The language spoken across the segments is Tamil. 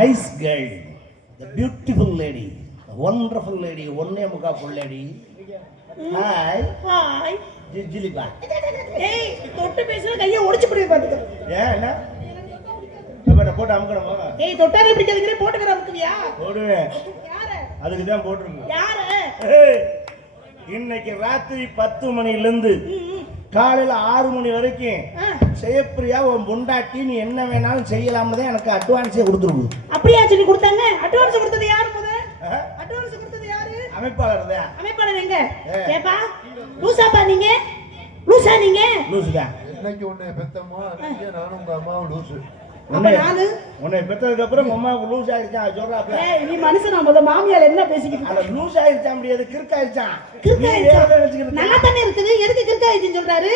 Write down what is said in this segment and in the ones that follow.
nice girl, the beautiful lady, the wonderful lady, ஒன்னே முக்கா full lady. Hi. Hi. ஜிலிபா. ஏய் தொட்டு பேசுற கையை ஒடிச்சு போடுவே பாத்துக்க. ஏன் என்ன? அப்ப போட்டு அமுக்கணுமா? ஏய் தொட்டானே பிடிக்காதீங்க போட்டுக்கற அமுக்குவியா? போடுவேன். யாரு? அதுக்கு தான் போட்டுருக்கு. யாரு? இன்னைக்கு ராத்திரி 10 மணில இருந்து காலையில 6 மணி வரைக்கும் செய்யப்பிரியா உன் பொண்டாட்டி நீ என்ன வேணாலும் செய்யலாம்னு எனக்கு அட்வான்ஸே கொடுத்துருக்கு. அப்படியே சொல்லி கொடுத்தாங்க. அட்வான்ஸ் கொடுத்தது யாரு முத? அட்வான்ஸ் கொடுத்தது யாரு? அமைப்பாளர் தான். அமைப்பாளர் எங்க? ஏப்பா லூசாப்பா நீங்க? லூசா நீங்க? லூசுதான். என்னைக்கு உன்னை பெத்தமோ அன்னைக்கு நானும் உங்க அம்மாவும் லூசு. உன்னை பெற்றதுக்கு அப்புறம் அம்மாவுக்கு லூஸ் ஆயிடுச்சா சொல்றாப்ல. நீ மனுஷனா முத மாமியால என்ன பேசிக்கிட்டு அந்த லூஸ் ஆயிடுச்சா முடியாது கிறுக்காயிடுச்சான். நல்லா தானே இருக்குது எதுக்கு கிறுக்காயிடுச்சுன்னு சொல்றாரு?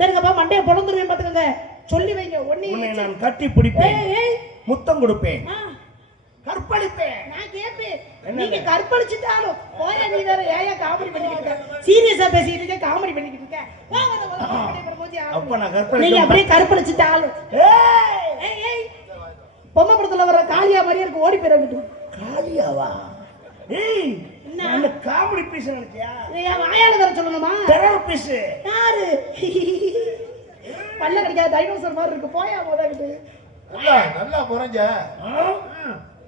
பாருங்கப்பா மண்டைய பொளந்துருவேன் பாத்துக்கங்க. சொல்லி வைங்க உன்னை நான் கட்டி பிடிப்பேன், முத்தம் கொடுப்பேன், கற்பழிப்பேன். நான் கேப்பேன் நீங்க கற்பழிச்சிட்டாலும் போய நீ வேற ஏயா காமெடி பண்ணிக்கிட்டு இருக்க? சீரியஸா பேசிட்டு இருக்க காமெடி பண்ணிக்கிட்டு இருக்க? அப்ப நான் கற்பழி நீங்க அப்படியே கற்பழிச்சிட்டாலும் ஏய் ஏய் பொம்மை படத்துல வர காளியா மாதிரி இருக்கு ஓடி போயிரங்கிட்டு. காளியாவா? ஏய் நான் காமெடி பீஸ் நினைச்சியா? ஏய் வாயால வர சொல்லணுமா? Terror piece. யாரு? பல்ல கடிக்காத டைனோசர் மாதிரி இருக்கு போயா மொதகிட்டு. நல்லா முறைஞ்ச.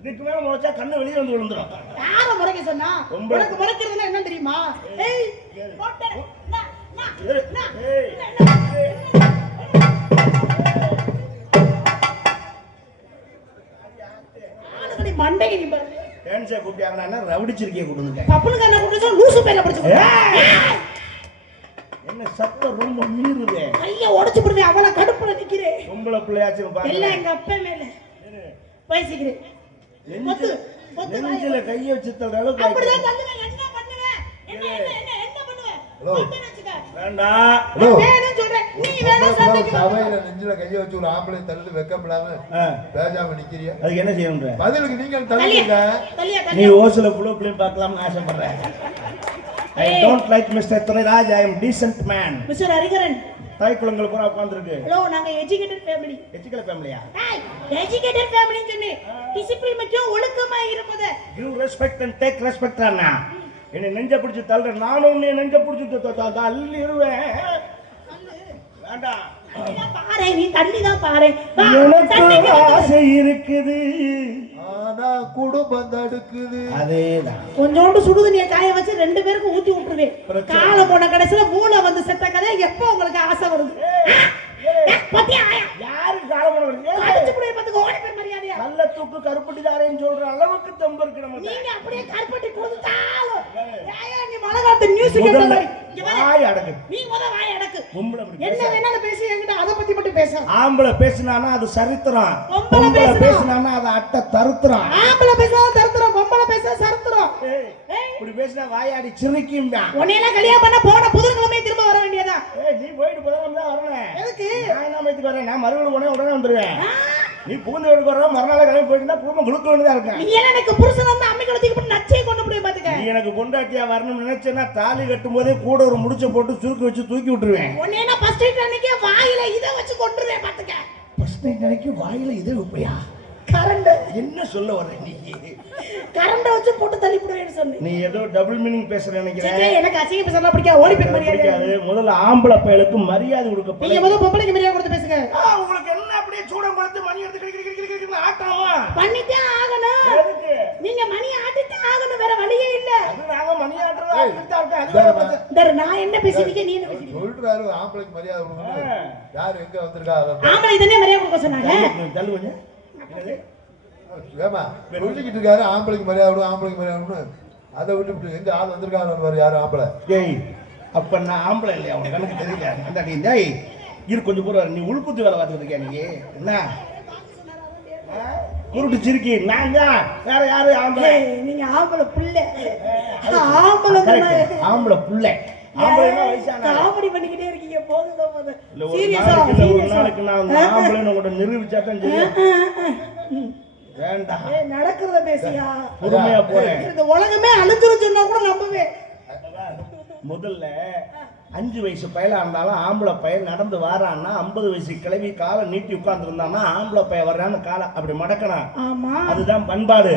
இதுக்கு மேல முறைச்சா கண்ணு வெளிய வந்து விழுந்துரும். யார முறைக்க சொன்னா? உனக்கு முறைக்கிறதுனா என்ன தெரியுமா? ஏய் போட்ட நா ஏய் ஆளுங்கடி மண்டைக்கு நீ பாரு. டான்ஸே கூப்பிட்டாங்கனா ரவுடிச்சிருக்கே கூடுங்க. கப்பல் கண்ண கூப்பிட்டு லூசு பேல படிச்சு. என்ன சத்தம் ரொம்ப மீறுதே. ஐயா உடைச்சு போடுவே அவள கடுப்புல நிக்கிறே. பொம்பள பிள்ளையாச்சு பாருங்க. எல்லாம் எங்க அப்பா மேல பேசிக்கிறே. நெஞ்சில கைய வச்சு தள்ளுற அளவுக்கு அப்படிதான் தள்ளுங்க. என்ன பண்ணுவே? என்ன பண்ணுவே? போட்டு வெச்சுக்க. வேண்டாம். வேணும் சொல்றேன். நீ வேணும் சொல்றீங்க. சபையில நெஞ்சில கைய வச்சு ஒரு ஆம்பளை தள்ளு வெக்கப்படாம பேசாம நிக்கிறிய. அதுக்கு என்ன செய்யணும்ன்ற? பதிலுக்கு நீங்க தள்ளுங்க. நீ ஓசல புளோ பிளேம் பார்க்கலாம்னு ஆசைப்படுறேன். I don't like Mr. Thuniraj. I am decent man. Mr. Hariharan. தாய் குளங்கள் பூரா உட்கார்ந்திருக்கு. ஹலோ நாங்க எஜுகேட்டட் ஃபேமிலி. எஜுகேட்டட் ஃபேமிலியா? எஜுகேட்டட் ஃபேமிலி சொன்னே. டிசிப்ளின் முக்கியம் ஒழுக்கமா இருப்பது. You respect and take respect அண்ணா. என்ன நெஞ்ச பிடிச்சு தள்ளுற நானும் உன்னை நெஞ்ச பிடிச்சு தள்ளிடுவேன். வேண்டாம். பாரு நீ தண்ணி தான் பாரு. எனக்கு ஆசை இருக்குது. ஆனா குடும்பம் தடுக்குது. அதேதான். கொஞ்சோண்டு சுடுதண்ணியை காய வச்சு ரெண்டு பேருக்கு ஊத்தி விட்டுருவேன். கால போன கடைசில மூளை வந்து செத்த கதை எப்போ உங்களுக்கு ஆசை வருது? பத்தியா யாரு கால போன அடிச்சு புடிய பாத்துக்கு ஓடி போய் மரியாதையா. நல்ல தூக்கு கருப்பட்டிதாரேன்னு சொல்ற அளவுக்கு தெம்பு இருக்கு நமக்கு. நீங்க அப்படியே கருப்பட்டி கொடுத்தாலும் ஏயா நீ மலகாத்து நியூஸ் கேட்ட மாதிரி வாய் அடக்கு. நீ முத வாய் அடக்கு. பொம்பளை அப்படி என்ன வேணாலும் பேசி என்கிட்ட அத பத்தி மட்டும் பேச. ஆம்பளை பேசினானா அது சரித்திரம். பொம்பளை பேசினானா அது அட்ட தருத்திரம். ஆம்பளை பேசினா தருத்திரம், பொம்பளை பேசினா சரித்திரம். இப்படி பேசினா வாயாடி சிரிக்கும்பா. உன்னையெல்லாம் கல்யாணம் பண்ண போன புதன்கிழமை திரும்ப வர வேண்டியதா? நீ போயிட்டு புதன்கிழமை தான் வரணும். எதுக்கு? நான் என்ன மைத்துக்கு வரேன். நான் மறுபடியும் உடனே வந்துருவேன். நீ புகுந்த வீட்டுக்கு வர மறுநாள் கிளம்பி போயிட்டுனா குடும்பம் குளுக்க வேண்டியதா இருக்கேன். நீ எல்லாம் எனக்கு புருஷன் வந்து அம்மிக்கு வச்சுக்கு போட்டு நச்சே கொண்டு போய் பாத்துக்க. நீ எனக்கு பொண்டாட்டியா வரணும்னு நினைச்சேன்னா தாலி கட்டும் போதே கூட ஒரு முடிச்ச போட்டு சுருக்கு வச்சு தூக்கி விட்டுருவேன். உன்னை நான் ஃபர்ஸ்ட் நைட் அன்னைக்கு வாயில இத வச்சு கொன்றுவேன் பாத்துக்க. ஃபர்ஸ்ட் நைட் அன்னைக்கு வாயில இத வைப்பையா? கரண்ட் என்ன சொல்ல வர நீ? கரண்ட் வச்சு போட்டு தள்ளி போடுவேன்னு சொன்னே. நீ ஏதோ டபுள் மீனிங் பேசற நினைக்கிறேன். சே எனக்கு அசிங்க பேசலாம் பிடிக்காது. ஓடி போய் மரியாதை. முதல்ல ஆம்பளை பயலுக்கு மரியாதை கொடுக்க பழகு. நீங்க முதல்ல பொம்பளைக்கு மரியாதை கொடுத்து பேசுங்க. உங்களுக்கு என்ன அப்படியே சூடம் கொடுத்து மணி எடுத்து கிரிக்கிரிக்கிரிக்கிரிக்கிரின்னு ஆட்டாமா? பண்ணிட்டே ஆகணும். எதுக்கு? நீங்க மணி ஆட்டிட்டே ஆகணும் வேற வழியே இல்ல. அது நாங்க மணி ஆட்றதா ஆட்டிட்டா இருக்க. அது வேற நான் என்ன பேசிட்டீங்க நீ என்ன பேசிட்டீங்க? சொல்றாரு ஆம்பளைக்கு மரியாதை கொடுக்கணும். யார் எங்க வந்திருக்கா? ஆம்பளை இதனே மரியாதை கொடுக்க சொன்னாங்க. தள்ளு கொஞ்சம். என்னது? ஏமா சொல்லிக்கிட்டு இருக்காரு ஆம்பளைக்கு மரியாதை கொடு, ஆம்பளைக்கு மரியாதை கொடுன்னு. அதை விட்டு எங்க ஆள் வந்திருக்காரு பாரு யாரு ஆம்பளை? ஏய் அப்ப நான் ஆம்பளை இல்லையா? உனக்கு கணக்கு தெரியல. அந்த டேய் இரு கொஞ்சம் பூரா நீ உள்குத்து வேலை பார்த்துட்டு இருக்கியா நீ? என்ன குருட்டு சிரிக்கி நான் தான் வேற யாரு ஆம்பளை? நீங்க ஆம்பளை புள்ள. ஆம்பளை ஆம்பளை புள்ள. ஆம்பளைனா வயசான காமெடி பண்ணிக்கிட்டே இருக்கீங்க. போதும் போதும். சீரியஸா ஒரு நாளைக்கு நான் ஆம்பளைன்னு உங்கள்ட்ட நிரூபிச்சா தான் தெரியும். வேண்டாம். நடக்கிறத பேசியா? பொறுமையா போறேன். இந்த உலகமே அழிஞ்சிரும் சொன்னா கூட நம்புவேன். முதல்ல 5 வயசு பயலா இருந்தாலும் ஆம்பளை பையன் நடந்து வாரான்னா 50 வயசு கிளவி காலை நீட்டி உட்கார்ந்துருந்தான்னா ஆம்பளை பையன் வர்றான்னு காலை அப்படி மடக்கணும். ஆமா அதுதான் பண்பாடு.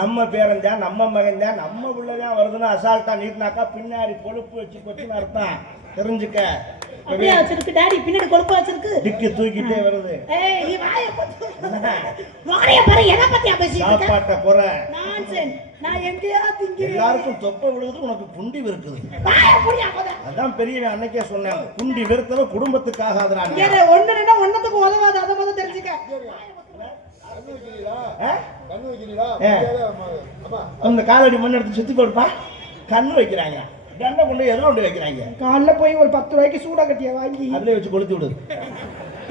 நம்ம பேரஞ்சா நம்ம மகன்தான் நம்ம பிள்ளைதான் வருதுன்னு அசால்ட்டா நீட்டினாக்கா பின்னாடி பொறுப்பு வச்சு கொச்சுன்னு அர்த்தம் தெரிஞ்சுக்க. அப்படியே வச்சிருக்கு டாடி பின்னாடி கொழுப்பு வச்சிருக்கு டிக்கி தூக்கிட்டே வருது. ஏய் நீ வாயை பாரு எதை பத்தியா பேசிட்டு இருக்க? சாப்பாட்டை குறை. நான்சென்ஸ். நான் எங்கேயா திங்கிறேன். எல்லாருக்கும் தொப்பை விழுகுது உனக்கு குண்டி வெறுக்குது. வாயை புடியா போத. அதான் பெரியவன் அன்னைக்கே சொன்னேன் குண்டி வெறுத்தவ குடும்பத்துக்காக ஆதராங்க. ஏய் ஒண்ணுன்னா ஒண்ணத்துக்கு உதவாது அத முதல்ல தெரிஞ்சுக்க. கண்ணு வைக்கிறீங்களா? ஆ? கண்ணு வைக்கிறீங்களா? அம்மா அந்த காலடி மண் எடுத்து சுத்தி போடுப்பா. கண்ணு வைக்கிறாங்க. கண்ணை கொண்டு எதிர கொண்டு வைக்கிறாங்க. காலைல போய் ஒரு 10 ரூபாய்க்கு சூடா கட்டியா வாங்கி அதுலயே வச்சு கொளுத்தி விடு.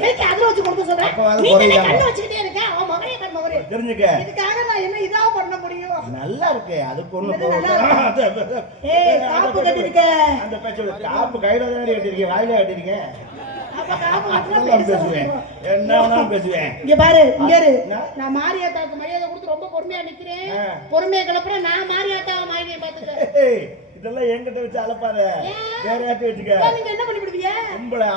ஏய் அதுல வச்சு கொடுக்க சொல்றேன். அப்ப அது நீ குறையாம. கண்ணு வச்சிட்டே இருக்க. அவன் மகனே பாரு மகனே. தெரிஞ்சுக்க. இதுக்காக நான் என்ன இதா பண்ண முடியும்? நல்லா இருக்கு. அதுக்கு ஒண்ணு இது நல்லா ஏய் காப்பு கட்டி இருக்க. அந்த பேச்சு காப்பு கையில தான் கட்டிருக்கீங்க வாயில கட்டிருக்கீங்க. அப்ப காப்பு கட்டினா அதெல்லாம் பேசுவேன். என்ன வேணாலும் பேசுவேன். இங்க பாரு இங்க இரு. என்ன? நான் மாரியாத்தாக்கு மரியாதை கொடுத்து ரொம்ப பொறுமையா நிக்கிறேன். பொறுமையா கிளப்புற நான் மாரியாத்தாவை மாரியை பாத்துக்க. ஏய், இதெல்லாம் என்கிட்ட வச்சு அலப்பாத. வேற யார்ட்ட வச்சுக்க. நீங்க என்ன பண்ணி விடுவீங்க?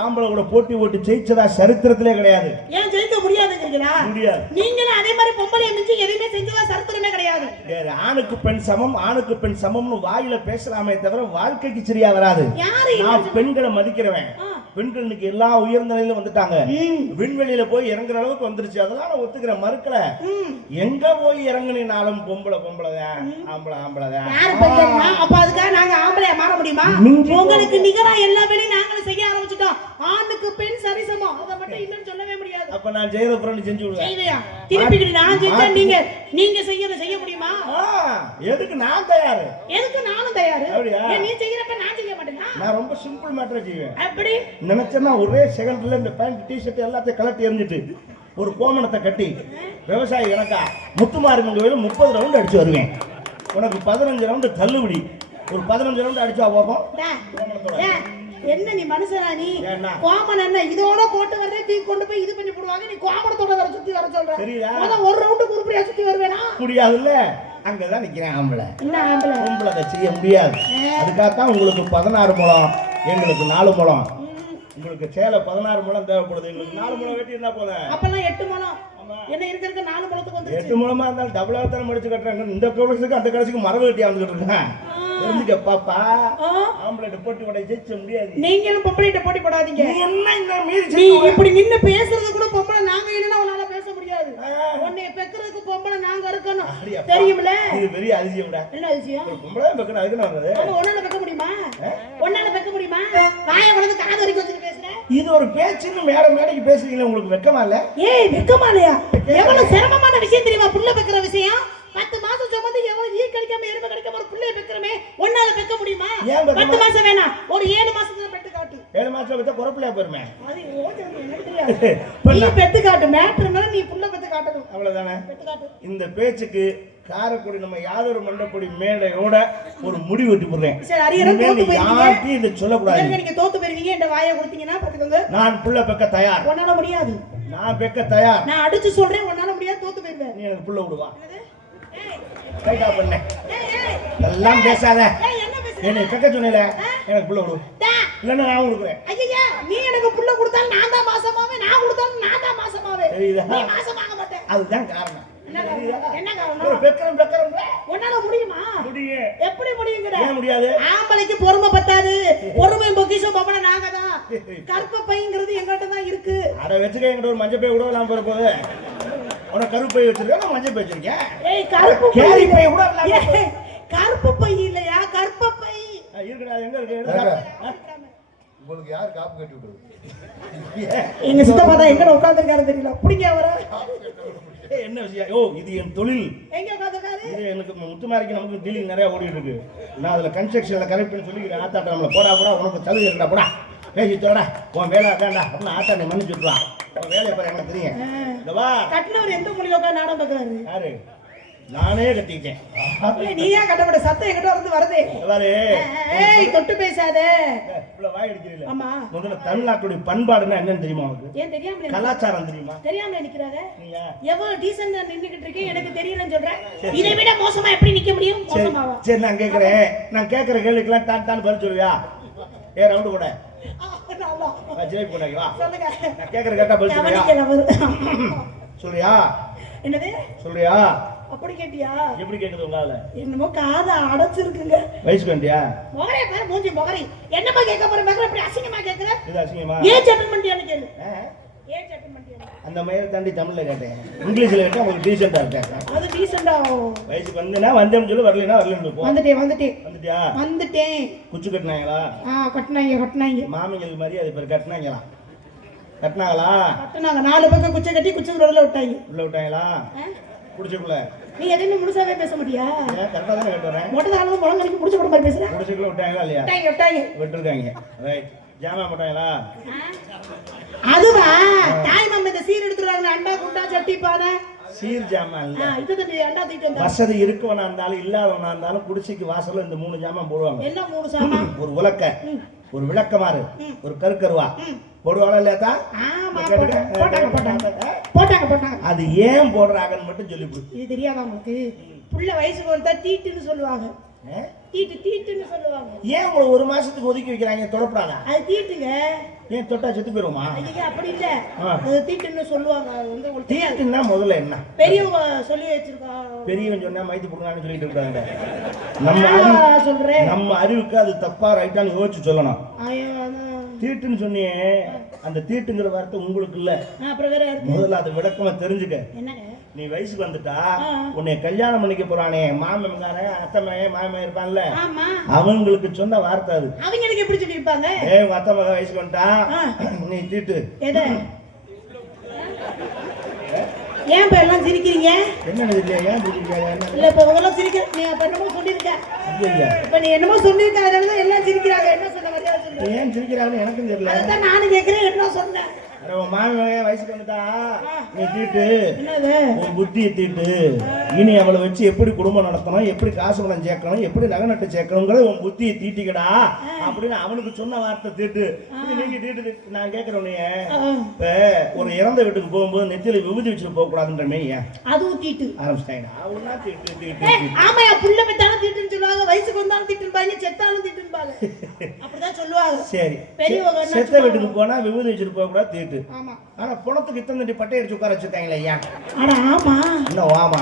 ஆம்பளை கூட போட்டி போட்டு ஜெயிச்சதா சரித்திரத்திலே கிடையாது. ஏன் ஜெயிக்க முடியாதுங்கறீங்களா? முடியாது. நீங்களும் அதே மாதிரி பொம்பளைய மிஞ்சி எதையுமே செஞ்சதா சரித்திரமே கிடையாது. ஆணுக்கு பெண் சமம் ஆணுக்கு பெண் சமம்னு வாயில பேசலாமே தவிர வாழ்க்கைக்கு சரியா வராது. யாரு நான் பெண்களை மதிக்கிறவன். பெண்கள் இன்னைக்கு எல்லா உயர்ந்த நிலையில வந்துட்டாங்க. விண்வெளியில போய் இறங்குற அளவுக்கு வந்துருச்சு. அதெல்லாம் நான் ஒத்துக்கிறேன் மறுக்கல. எங்க போய் இறங்குனாலும் பொம்பளை தான் ஆம்பளை தான். யாரு பெரியம்மா? அப்ப அதுக்காக நாங்க ஆம்பளையா மாற முடியுமா? உங்களுக்கு நிகரா எல்லா வேலையும் நாங்களும் செய்ய ஆரம்பிச்சிட்டோம். ஆணுக்கு பெண் சரிசமம். அத மட்டும் இல்லன்னு சொல்லவே முடியாது. அப்ப நான் செய்யற புரணி செஞ்சு விடுவேன். செய்வியா? திருப்பிக்கிட்டு நான் செஞ்சா நீங்க செய்ய முடியுமா? எதுக்கு நான் தயாரு. எதுக்கு நானும் தயாரு. அப்படியா? நீ செய்யறப்ப நான் செய்ய மாட்டேனா? நான் ரொம்ப சிம்பிள் மேட்டர் செய்வேன். அப்படி நினைச்சேன்னா ஒரே செகண்ட்ல இந்த பேண்ட் டிஷர்ட் எல்லாத்தையும் கலட்டி எறிஞ்சிட்டு ஒரு கோமணத்தை கட்டி விவசாயி கணக்கா முத்துமாரிமங்க கோயில 30 ரவுண்ட் அடிச்சு வருவேன். உனக்கு 15 ரவுண்டு தள்ளுபடி. ஒரு 15 ரவுண்ட் அடிச்சா போகும். என்ன நீ மனுஷனா நீ? ஏன்னா? கோமன் என்ன இதோட போட்டு வரதே தூக்கி கொண்டு போய் இது பண்ணி போடுவாங்க. நீ கோமனத்தோட வர சுத்தி வர சொல்ற. சரியா? ஒரு ரவுண்ட் குறுப்படியா சுத்தி வருவேனா? முடியாதுல்ல. அங்கதான் நிக்கிறேன் ஆம்பளை. என்ன ஆம்பளை? பொம்பளை அதை செய்ய முடியாது. அதுக்காகத்தான் உங்களுக்கு 16 முழம் எங்களுக்கு 4 முழம். உங்களுக்கு சேலை 16 முழம் தேவைப்படுது. எங்களுக்கு 4 முழம் வெட்டி இருந்தா போதும். அப்பெல்லாம் 8 முழம். என்ன இருக்கிறது 4 முழத்துக்கு வந்துருச்சு. 8 முழமா இருந்தாலும் டபுளா தான் முடிச்சு கட்டுறாங்க. இந்த கடைசிக்கு அந்த கடைசிக்கு மரபு வெட்டி வந்துட்டு இருக்கேன். தெரிஞ்சுக்க பாப்பா. ஆம்பளை போட்டி கூட ஜெயிச்ச முடியாது. நீங்களும் பொம்பளைட்ட போட்டி போடாதீங்க. நீ என்ன இந்த மீறி நீ இப்படி நின்னு பேசுறது கூட பொம்பளை நாங்க இல்லனா உன்னால பேச முடியாது. உன்னை பெக்கிறதுக்கு பொம்பளை நாங்க இருக்கணும். தெரியும்ல? இது பெரிய அதிசயம்டா. என்ன அதிசயம்? ஒரு பொம்பளை பெக்கணும் அதுக்கு நான் வந்தது. அப்ப உன்னால பெக்க முடியுமா? உன்னால பெக்க முடியுமா? வாயை வளந்து காது வரைக்கும் வச்சு பேசுற. இது ஒரு பேச்சுன்னு மேடைக்கு பேசுறீங்களே உங்களுக்கு வெக்கமா இல்ல? ஏய் வெக்கமா இல்லையா? எவ்வளவு சிரமமான விஷயம் தெரியுமா புள்ள பெக்கிற விஷயம்? 10 மாசம் சுமந்து எவ்வளவு ஈ கடிக்காம எருமை கடிக்காம ஒரு புள்ளைய பெக்கிறமே உன்னால பெக்க முடியுமா? 10 மாசம் வேணாம். ஒரு 7 மாசத்துல பெத்து காட்டு. 7 மாசத்துல பெத்தா குறப்புலையா போயிருமே. அது ஓகே எனக்கு தெரியாது. நீ பெத்து காட்டு. மேட்டர்னால நீ புள்ள பெத்து காட்டணும். அவ்வளவுதானே? பெத்து காட்டு. இந்த பேச்சுக்கு காரக்குடி நம்ம யாதொரு மண்டப்படி மேடையோட ஒரு முடிவு வெட்டி போடுறேன். சரி அரியரம் தோத்து போயிருவீங்க. யார்ட்டி இத சொல்ல கூடாது. நீங்க தோத்து போயிருவீங்க. இந்த வாயை கொடுத்தீங்கன்னா பாத்துக்கோங்க. நான் புள்ள பெக்க தயார். உன்னால முடியாது. நான் பெக்க தயார். நான் அடிச்சு சொல்றேன் உன்னால முடியாது தோத்து போயிருவேன். நீ எனக்கு புள்ள விடுவா. ஏய் கைடா பண்ணு. ஏய் எல்லாம் பேசாத. ஏய் என்ன பேசுற? என்ன பெக்க சொன்னேல எனக்கு புள்ள விடு. இல்லன்னா நான் கொடுக்குறேன். ஐயா நீ எனக்கு புள்ள கொடுத்தாலும் நான் தான் மாசமாவே நான் கொடுத்தாலும் நான் தான் மாசமாவே. தெரியுதா? நீ மாசமாக மாட்டே. அதுதான் காரணம். என்ன காரணம்? ஒரு பெக்கறம் உன்னால முடியுமா? முடியும். எப்படி முடியுங்கற? ஏன் முடியாது? ஆம்பளைக்கு பொறுமை பத்தாது. பொறுமை பொக்கிஷம் பொம்பளை நாங்க தான். கற்ப பைங்கிறது எங்கட்ட தான் இருக்கு. அட வெச்சுக்க என்கிட்ட ஒரு மஞ்சள் பை கூட இல்லாம போற போது. உனக்கு கருப்பு பை வச்சிருக்கேன் நான் மஞ்சள் பை வச்சிருக்கேன். ஏய் கருப்பு கேரி பை கூட இல்லாம. கருப்பு பை இல்லையா? கற்ப பை. இருக்குடா எங்க இருக்கு? உங்களுக்கு யார் காப்பு கட்டி விடுறது? எங்க சித்தப்பா தான் எங்க உட்கார்ந்திருக்காரு தெரியல. புடிங்க அவர. என்ன விஷயம்? ஓ இது என் தொழில். எங்க உட்கார்ந்திருக்காரு? இது எனக்கு முத்துமாரிக்கு நமக்கு டீலிங் நிறைய ஓடிட்டு இருக்கு. நான் அதுல கன்ஸ்ட்ரக்ஷன்ல கரெக்ட் பண்ணி சொல்லிக்கிறேன். ஆத்தாட்ட நம்மள போடா உனக்கு சலுகை இருக்கா போடா. பேசிட்டோடா உன் வேலை வேண்டாம் அப்படின்னு ஆத்தாட்ட மன்னிச்சு விட்டுவா. உன் வேலையை பாரு எனக்கு தெரியும். இந்த வா கட்டினவர் எந்த மொழியில உட்கார்ந்து நாடகம் பார்க்கறாரு? யாரு? நானே கட்டிட்டேன். நீ ஏன் கட்டப்பட்ட சத்தம் எங்கிட்ட வந்து வருது? பாரு ஏய் தொட்டு பேசாத. இவ்வளவு வாய் அடிக்கிறீல. ஆமா. முதல்ல தமிழ்நாட்டுடைய பண்பாடுன்னா என்னன்னு தெரியுமா உனக்கு? ஏன் தெரியாம கலாச்சாரம் தெரியுமா? தெரியாம நிக்கிறாங்க. நீயா? எவ்வளவு டீசன்ட்டா நின்னுகிட்டு இருக்கேன் எனக்கு தெரியலன்னு சொல்றேன். இதை விட மோசமா எப்படி நிக்க முடியும்? மோசமாவா? சரி நான் கேக்குறேன் கேள்விக்கெல்லாம் டான் டான் பதில் சொல்லுவியா? ஏ ரவுண்டு கூட நல்லா. ஜிலேபி கொண்டாங்க வா. சொல்லுங்க. நான் கேட்கற கேட்டா பதில் சொல்றியா? கவனிக்கல அவரு. சொல்றியா? என்னது? சொல்றியா? அப்படி கேட்டியா? எப்படி கேக்குது உங்களால? என்னமோ காதை அடைச்சிருக்குங்க. வயசுக்கு வந்தியா? மொகரே பாரு மூஞ்சி மொகரி. என்னமா கேட்க போற மகர அப்படி அசிங்கமா கேக்குற? இது அசிங்கமா? ஏன் செட்டில்மென்ட்னு கேளு. ஏன் செட்டில்மென்ட்? அந்த மயிரை தாண்டி தமிழ்ல கேட்டேன். இங்கிலீஷ்ல கேட்டா உங்களுக்கு டீசெண்டா இருக்கேன். அது டீசெண்டா. வயசுக்கு வந்தேனா வந்தேன்னு சொல்லு, வரலனா வரலன்னு போ. வந்துட்டேன். வந்துட்டியா? வந்துட்டேன். குச்சி கட்டினாங்களா? கட்டினாங்க. மாமிங்களுக்கு மாதிரி அது பேர் கட்டினாங்களா? கட்டினாங்களா? கட்டினாங்க. 4 பக்கம் குச்சி கட்டி குச்சி உள்ள விட்டாங்க. உள்ள விட்டாங்களா? குடிச்சுக்குள்ள. நீ எதையுமே முழுசாவே பேச மாட்டியா? கரெக்டா தானே கேட்டுறேன். மொட்டதால முழங்கடிக்கு புடிச்சு போட மாதிரி பேசுற. குடிச்சுக்குள்ள விட்டாங்களா இல்லையா? விட்டாங்க. விட்டுருக்காங்க. ரைட். ஜாமா போட்டாங்களா? அதுவா தாய் மாமா இந்த சீர் எடுத்துறாங்க. அண்டா குண்டா சட்டி பானை சீர் ஜாமான் இல்ல. இது அண்டா தூக்கிட்டு வந்தா. வசதி இருக்கவனா இருந்தாலும் இல்லாதவனா இருந்தாலும் குடிசைக்கு வாசல்ல இந்த 3 ஜாமான் போடுவாங்க. என்ன 3 சாமான்? ஒரு உலக்க, ஒரு விளக்கமாறு, ஒரு கருக்கருவா போடுவாங்களா இல்லையா? ஆமா போட்டாங்க. அது ஏன் போடுறாங்கன்னு மட்டும் சொல்லிவிடு. இது தெரியாதா உங்களுக்கு? புள்ள வயசுக்கு வந்தா தீட்டுன்னு சொல்லுவாங்க. தீட்டுன்னு சொல்லுவாங்க. ஏன் உங்களை 1 மாசத்துக்கு ஒதுக்கி வைக்கிறாங்க? தொடப்படாங்க. அது தீட்டுங்க. ஏன் தொட்டா செத்து போயிருமா? ஐயா அப்படி இல்ல. அது தீட்டுன்னு சொல்லுவாங்க. அது வந்து உங்களுக்கு தீட்டுன்னா முதல்ல என்ன? பெரியவங்க சொல்லி வச்சிருக்காங்க. பெரியவன் சொன்னா மைத்து புடுங்கன்னு சொல்லிட்டு இருக்காங்க. சொல்றேன். நம்ம அறிவுக்கு அது தப்பா ரைட்டான்னு யோசிச்சு சொல்லணும். தீட்டுன்னு சொன்னியே, அந்த தீட்டுங்கிற வார்த்தை உங்களுக்கு இல்ல. அப்புறம் வேற முதல்ல அதை விளக்கமா தெரிஞ்சுக்க. என்னங்க? நீ வயசுக்கு வந்துட்டா உன்னை கல்யாணம் பண்ணிக்க போறானே மாமன்காரன் அத்தம்மே மாமன் இருப்பான்ல, அவங்களுக்கு சொன்ன வார்த்தை அது. அவங்களுக்கு எப்படி சொல்லிருப்பாங்க? உங்க அத்தை மகன் வயசுக்கு வந்துட்டா நீ தீட்டு. ஏன் இப்ப எல்லாம் சிரிக்கிறீங்க? என்ன ஏன் சிரிக்கிறீங்க? இல்ல இப்ப உங்களெல்லாம் சிரிக்க நீ அப்ப என்னமோ சொல்லிருக்க. இப்ப நீ என்னமோ சொல்லிருக்க, அதனால எல்லாம் சிரிக்கிறாங்க. என்ன சொன்ன மாதிரியா சொல்லு. ஏன் சிரிக்கிறாங்கன்னு எனக்கும் தெரியல. அதான் நானும் கேக்குறேன். என்ன சொன்னேன்? மாமன் வயசுக்கு வந்துட்டா நீ தீட்டு, உன் புத்தியை தீட்டு. இனி அவளை வச்சு எப்படி குடும்பம் நடத்தணும், எப்படி காசு பணம் சேர்க்கணும், எப்படி நகை நட்டு சேர்க்கணுங்கிறத உன் புத்தியை தீட்டிக்கடா அப்படின்னு அவனுக்கு சொன்ன வார்த்தை தீட்டு. நீங்க தீட்டு. நான் கேட்கிறவனே, இப்ப ஒரு இறந்த வீட்டுக்கு போகும்போது நெத்தியில விபூதி வச்சுட்டு போக கூடாதுன்ற ஏன் அதுவும் தீட்டு ஆரம்பிச்சிட்டாங்க? ஆமாயா, புள்ள பெத்தாலும் தீட்டுன்னு சொல்லுவாங்க, வயசுக்கு வந்தாலும் தீட்டுன்னு, செத்தாலும் தீட்டுன்னு அப்படிதான் சொல்லுவாங்க. சரி, செத்த வீட்டுக்கு போனா விபூதி வச்சுட்டு போக கூடாது தீட்டு. ஆனா பணத்துக்கு இத்தனை பட்டை அடிச்சு உட்கார வச்சிருக்காங்களே ஐயா. ஆமா இன்னும் ஆமா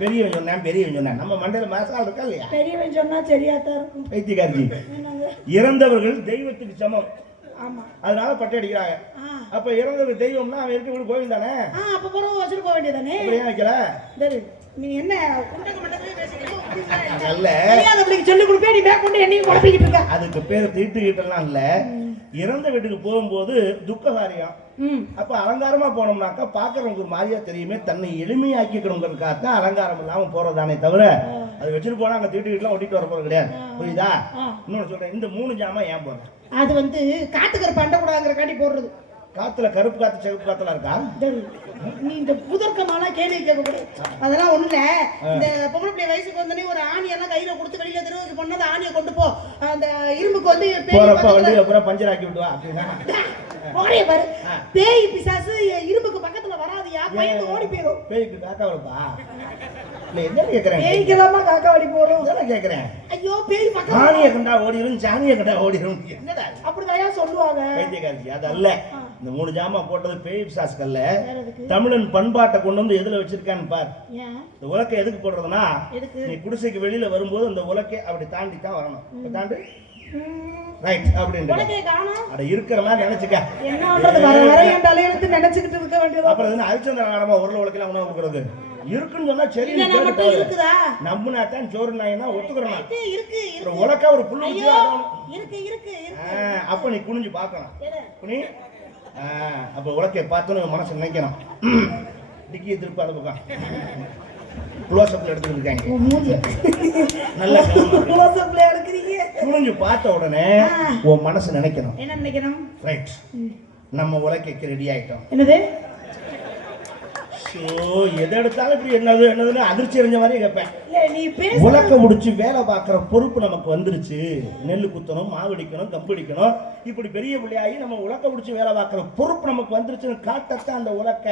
பெரியவன் சொன்னேன். நம்ம மண்டையில மசால் இருக்கா இல்லையா? பெரியவன் சொன்னா சரியாத்தான் இருக்கும். வைத்தியகாரஜி, இறந்தவர்கள் தெய்வத்துக்கு சமம். ஆமா, அதனால பட்டை அடிக்கிறாங்க. அப்ப இறந்தவர் தெய்வம்னா அவன் இருக்க வீடு கோவில் தானே. அப்ப போறோம் வச்சுட்டு போக வேண்டியதானே. ஏன் வைக்கல? நீ என்ன சொல்லி கொடுப்பே, நீ பேக் கொண்டு என்னையும் குழப்பிக்கிட்டு இருக்க. அதுக்கு பேர் தீட்டுக்கிட்டலாம் இல்ல. இறந்த வீட்டுக்கு போகும்போது துக்ககாரியம். அப்ப அலங்காரமா போனோம்னாக்கா பாக்குறவங்களுக்கு ஒரு மாதிரியா தெரியுமே, தன்னை எளிமையாக்கிக்கணுங்கிறதுக்காகத்தான் அலங்காரம் இல்லாம போறதானே தவிர அதை வச்சுட்டு போனா அங்க தீட்டுக்கிட்டலாம் ஒட்டிட்டு வர போறது கிடையாது. புரியுதா? இன்னொன்னு சொல்றேன், இந்த 3 ஜாமான் ஏன் போறேன்? அது வந்து காட்டுக்கிற பண்ட கூடாதுங்கிற காட்டி போடுறது. காத்துல கருப்பு காத்து சிவப்பு காத்துல இருக்கா? நீ இந்த புதர்க்கமான கேள்வி கேட்கக்கூடாது. அதெல்லாம் ஒண்ணு இல்ல. இந்த பொம்பளை பிள்ளை வயசுக்கு வந்தோடனே ஒரு ஆணி எல்லாம் கையில கொடுத்து வெளியில தெருவுக்கு பண்ணாத ஆணியை கொண்டு போ, அந்த இரும்புக்கு வந்து வந்து அப்புறம் பஞ்சர் ஆக்கி விடுவா அப்படின்னா ஓடிய பாரு. பேய் பிசாசு இரும்புக்கு பக்கத்துல வராதியா, பயந்து ஓடி போயிடும். பேய்க்கு காக்கா வருப்பா? இல்ல என்ன கேக்குறேன்? பேய்க்கலாமா காக்கா ஓடி போறோம்? இதெல்லாம் கேக்குறேன். ஐயோ பேய் பக்கத்துல ஆணியை கண்டா ஓடிரும், சாணியை கண்டா ஓடிரும். என்னடா அப்படிதான் சொல்லுவாங்க வைத்தியகாரஜி. அது அல்ல. இந்த 3 ஜாமான் போட்டது பேய் பிசாசுக்கல்ல. தமிழன் பண்பாட்டை கொண்டு வந்து எதுல வச்சிருக்கான்னு பார். இந்த உலக்கை எதுக்கு போடுறதுன்னா, நீ குடிசைக்கு வெளியில வரும்போது அந்த உலக்கை அப்படி தாண்டி தான் வரணும். தாண்டு ரைட் அப்படின்னு அட இருக்கிற மாதிரி நினைச்சுக்க. என்ன பண்றது, வர வர என் தலையெழுத்து நினைச்சுக்கிட்டு இருக்க வேண்டியது. அப்புறம் என்ன ஹரிச்சந்திர நாடமா உருளை உலக்கையில உணவு கொடுக்குறது இருக்குன்னு சொன்னா சரி. நம்புனா தான் சோறு நாயினா ஒத்துக்கிறோம். இருக்கு உலக்கா ஒரு புல்லு இருக்கு. அப்ப நீ குனிஞ்சு பார்க்கணும். குனி. அப்ப உலக்கைய பார்த்தோன்னு மனசு நினைக்கணும். டிக்கிய திருப்பி அந்த பக்கம் க்ளோஸ்அப்ல எடுத்துட்டு இருக்காங்க. நல்லா க்ளோஸ்அப்ல எடுக்கிறீங்க. குனிஞ்சு பார்த்த உடனே உன் மனசு நினைக்கணும். என்ன நினைக்கணும்? ரைட், நம்ம உலக்கைக்கு ரெடி ஆயிட்டோம். என்னது? எதை எடுத்தாலும் இப்படி என்னதுன்னு அதிர்ச்சி அடைஞ்ச மாதிரி கேட்பேன். இல்ல நீ பேச உலக்க முடிச்சு வேலை பார்க்குற பொறுப்பு நமக்கு வந்துருச்சு. நெல் குத்தணும், மாவடிக்கணும், கம்படிக்கணும், இப்படி பெரிய பிள்ளையாகி நம்ம உலக்க முடிச்சு வேலை பார்க்குற பொறுப்பு நமக்கு வந்துருச்சுன்னு காட்டத்தான் அந்த உலக்க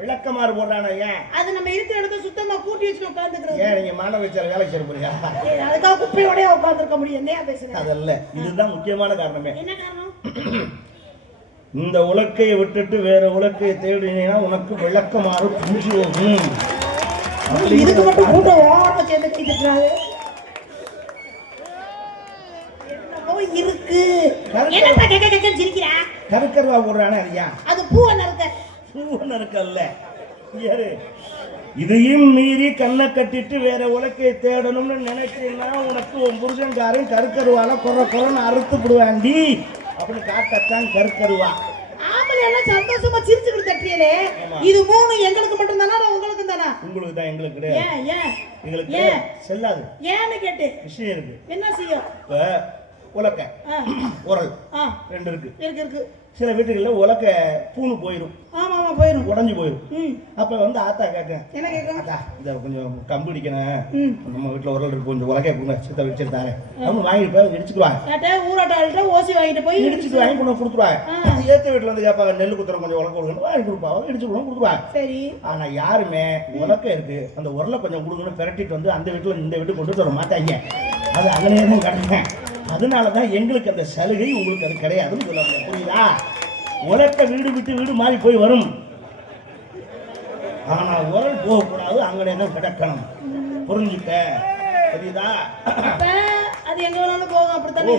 விளக்கமாறு போடுறானா? ஏன் அது நம்ம இருக்கிற இடத்த சுத்தமா கூட்டி வச்சு உட்காந்துக்கிறது? ஏன் நீங்க மாணவ வச்சார வேலை செய்ய போறியா? அதுக்காக குப்பையோடய உட்காந்துருக்க முடியும். என்னையா பேசுறேன்? அதல்ல, இதுதான் முக்கியமான காரணமே. என்ன காரணம்? இந்த உலக்கையை விட்டுட்டு வேற உலக்கையை தேடினீங்கன்னா உனக்கு விளக்கமாறு புரிஞ்சு போகும். இதுக்கு மட்டும் கூட்டம் ஓரமா சேர்ந்து கை தட்டுறாரு. என்னமோ இருக்கு. என்னப்பா கேக்க கேக்க சிரிக்கிறா? கருக்கருவா போடுறானே ஐயா, அது பூவை நறுக்க. பூவை நறுக்கல்ல. யாரு இதையும் மீறி கண்ணை கட்டிட்டு வேற உலக்கையை தேடணும்னு நினைச்சீங்கன்னா உனக்கு உன் புருஷன்காரன் கருக்கருவால குறைன்னு அறுத்து விடுவாண்டி அப்படின்னு காட்டத்தான் கருக்கருவா. ஆம்பளை எல்லாம் சந்தோஷமா சிரிச்சுக்கிட்டு தட்டியலே. இது மூணு எங்களுக்கு மட்டும் தானா உங்களுக்கு தானா? உங்களுக்கு தான், எங்களுக்கு கிடையாது. ஏன் ஏன் எங்களுக்கு செல்லாது. ஏன்னு கேட்டு விஷயம் இருக்கு. என்ன செய்யும்? உலக்க உரல் ரெண்டு இருக்கு. இருக்கு. சில வீட்டுகளில் உலக்க பூணு போயிடும். ஆமா ஆமா போயிடும், உடஞ்சி போயிடும். அப்ப வந்து ஆத்தா கேட்க என்ன கேட்கணும்? இந்த கொஞ்சம் கம்பு இடிக்கணும், நம்ம வீட்டுல உரல் இருக்கு, கொஞ்சம் உலக்க கொடுங்க, சித்த வச்சிருந்தாரு அவங்க வாங்கிட்டு போய் இடிச்சுக்குவாங்க. ஊராட்டாள்கிட்ட ஓசி வாங்கிட்டு போய் இடிச்சுட்டு வாங்கி கொண்டு கொடுத்துருவாங்க. ஏத்த வீட்டுல வந்து கேட்பாங்க நெல் குத்துற கொஞ்சம் உலக்க கொடுக்கணும், வாங்கி கொடுப்பாங்க, இடிச்சு கொடுத்துருவாங்க. சரி. ஆனா யாருமே உலக்க இருக்கு அந்த உரலை கொஞ்சம் கொடுக்கணும் பெரட்டிட்டு வந்து அந்த வீட்டுல இந்த வீட்டுக்கு கொண்டு வர மாட்டாங்க. அது அங்கனே தான் கிடக்குங்க. அதனாலதான் எங்களுக்கு அந்த சலுகை, உங்களுக்கு அது கிடையாதுன்னு சொல்லுவாங்க. புரியுதா? உலக்க வீடு விட்டு வீடு மாறி போய் வரும். ஆனா உரல் போகக்கூடாது, அங்கனே தான் கிடக்கணும். புரிஞ்சுக்க? தெரியுதா? அது எங்க வேணாலும் போகும். அப்படித்தானே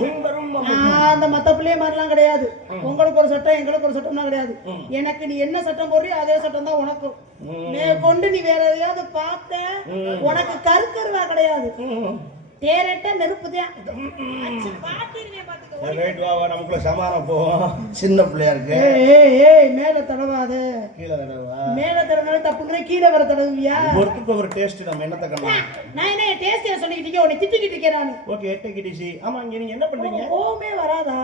அந்த மத்த பிள்ளைய மாதிரிலாம் கிடையாது. உங்களுக்கு ஒரு சட்டம் எங்களுக்கு ஒரு சட்டம்லாம் கிடையாது. எனக்கு நீ என்ன சட்டம் போடுறியோ அதே சட்டம் தான் உனக்கும். கொண்டு நீ வேற எதையாவது பார்த்த உனக்கு கருக்கருவா கிடையாது. தேரட்ட நெருப்புதான். நமக்குள்ள சமானம் போவோம். சின்ன பிள்ளையா இருக்கு. மேல தடவாத, கீழே தடவா. மேல தடவை தப்புன்ற கீழே வர தடவியா? ஒருத்துக்கு ஒரு டேஸ்ட். நம்ம என்னத்த கண்டோம்? நான் என்ன டேஸ்ட் சொல்லிக்கிட்டீங்க, உன்னை திட்டிக்கிட்டு இருக்கேன் நான். ஓகே, எட்டகிடிசி. ஆமா, இங்க நீங்க என்ன பண்றீங்க? கோமே வராதா?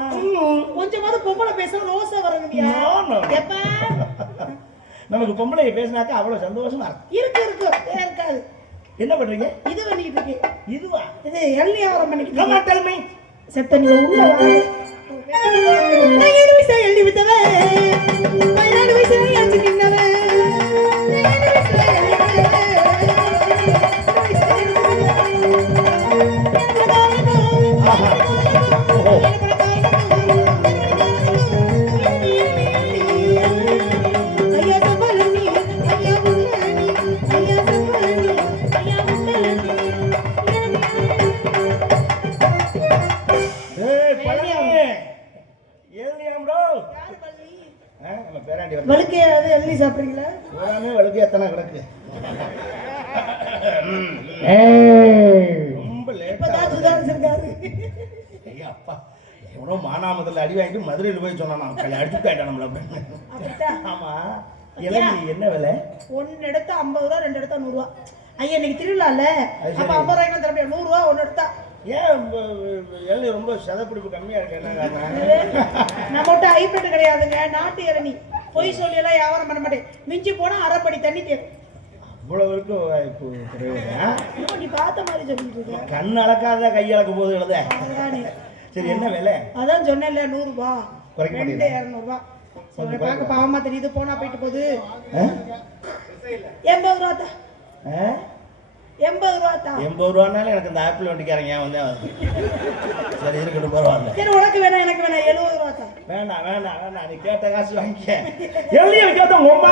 கொஞ்சமாவது பொம்பளை பேச ரோசா வரணும்யா. எப்ப நமக்கு பொம்பளை பேசினாக்கா அவ்வளவு சந்தோஷமா இருக்கு. இருக்காது. என்ன பண்றீங்க? இது பண்ணிட்டு இருக்கேன். இதுவா? இது எள்ளி வியாபாரம் பண்ணிட்டு Come on, tell me. செத்த நீ உள்ள வா. நான் 7 வயசுல எள்ளி வித்தவே, 14 வயசுல யாச்சி நின்னவே, 7 வயசுல எள்ளி வித்தவே, 7 வயசுல வழுக்கையாவது எள்ளி சாப்பிடுறீங்களா? வழுக்கை எத்தனை கிடக்கு? ரொம்ப லேட்டா சுதாரிச்சிருக்காரு. ஐயா அப்பா, எவனோ மானாமதுல அடி வாங்கிட்டு மதுரையில் போய் சொன்னா அடிச்சு போயிட்டா நம்மள. ஆமா, இளநீ என்ன விலை? ஒன்னு எடுத்தா 50 ரூபா, 2 எடுத்தா 100 ரூபா. ஐயா இன்னைக்கு திருவிழால அப்ப 50 ரூபாய்க்கு தரப்பா 100 ரூபா ஒன்னு எடுத்தா. ஏன் இளநீ ரொம்ப சதப்பிடிப்பு கம்மியா இருக்கு? என்ன நம்மகிட்ட ஹைபிரிட் கிடையாதுங்க, நாட்டு இளநீ. பொய் சொல்லி எல்லாம் வியாபாரம் பண்ண மாட்டேன். மிஞ்சி போனா அரைப்படி தண்ணி தேவை. இவ்வளவு இருக்கு வாய்ப்பு கிடையாது. நீ பார்த்த மாதிரி சொல்லிட்டு இருக்க. கண் அளக்காத கை அளக்க போது எழுத. சரி, என்ன விலை? அதான் சொன்னேன்ல 100 ரூபா, குறைக்க 200 ரூபா. பார்க்க பாவமா தெரியுது. போனா போயிட்டு போகுது. 80 ரூபா தான். 80 ரூபா தான். 80 ரூபானாலும் எனக்கு இந்த ஆப்பிள் வண்டிக்காரங்க வந்து சரி இருக்கட்டும், பரவாயில்ல. சரி, உனக்கு வேணாம் எனக்கு வேணாம், 70 ரூபா தான். வேண்டாம், நீ கேட்ட காசு வாங்கிக்க. எழுதி வைக்காத உங்க அம்மா.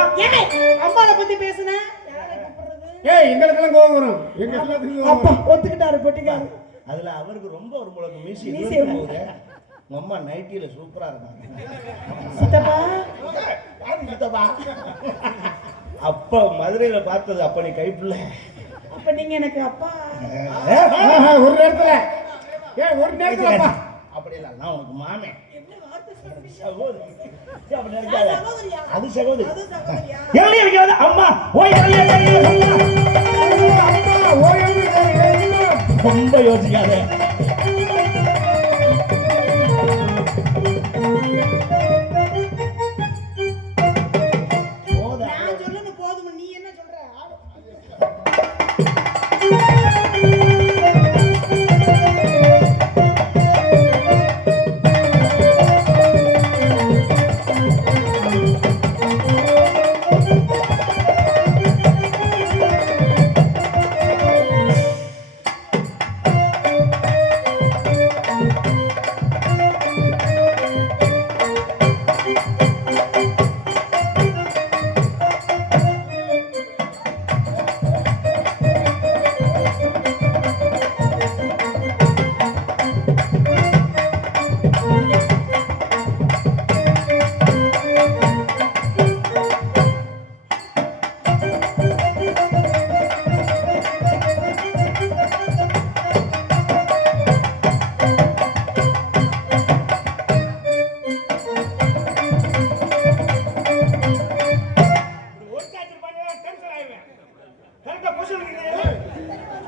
அம்மாவை பத்தி பேசுன எங்களுக்கெல்லாம் கோபம் வரும். எங்க அப்பா ஒத்துக்கிட்டாரு, பொட்டிக்காரு. அதுல அவருக்கு ரொம்ப ஒரு முழக்கு மீசி போகுது. உங்க அம்மா நைட்டியில சூப்பரா இருக்காங்க. சித்தப்பா அப்ப மதுரையில பார்த்தது அப்ப நீ கைப்புள்ள. அப்ப நீங்க எனக்கு அப்பா ஒரு நேரத்துல அப்படி இல்ல, நான் உனக்கு மாமே. அது சகோதரி. அம்மா ரொம்ப யோசிக்காத.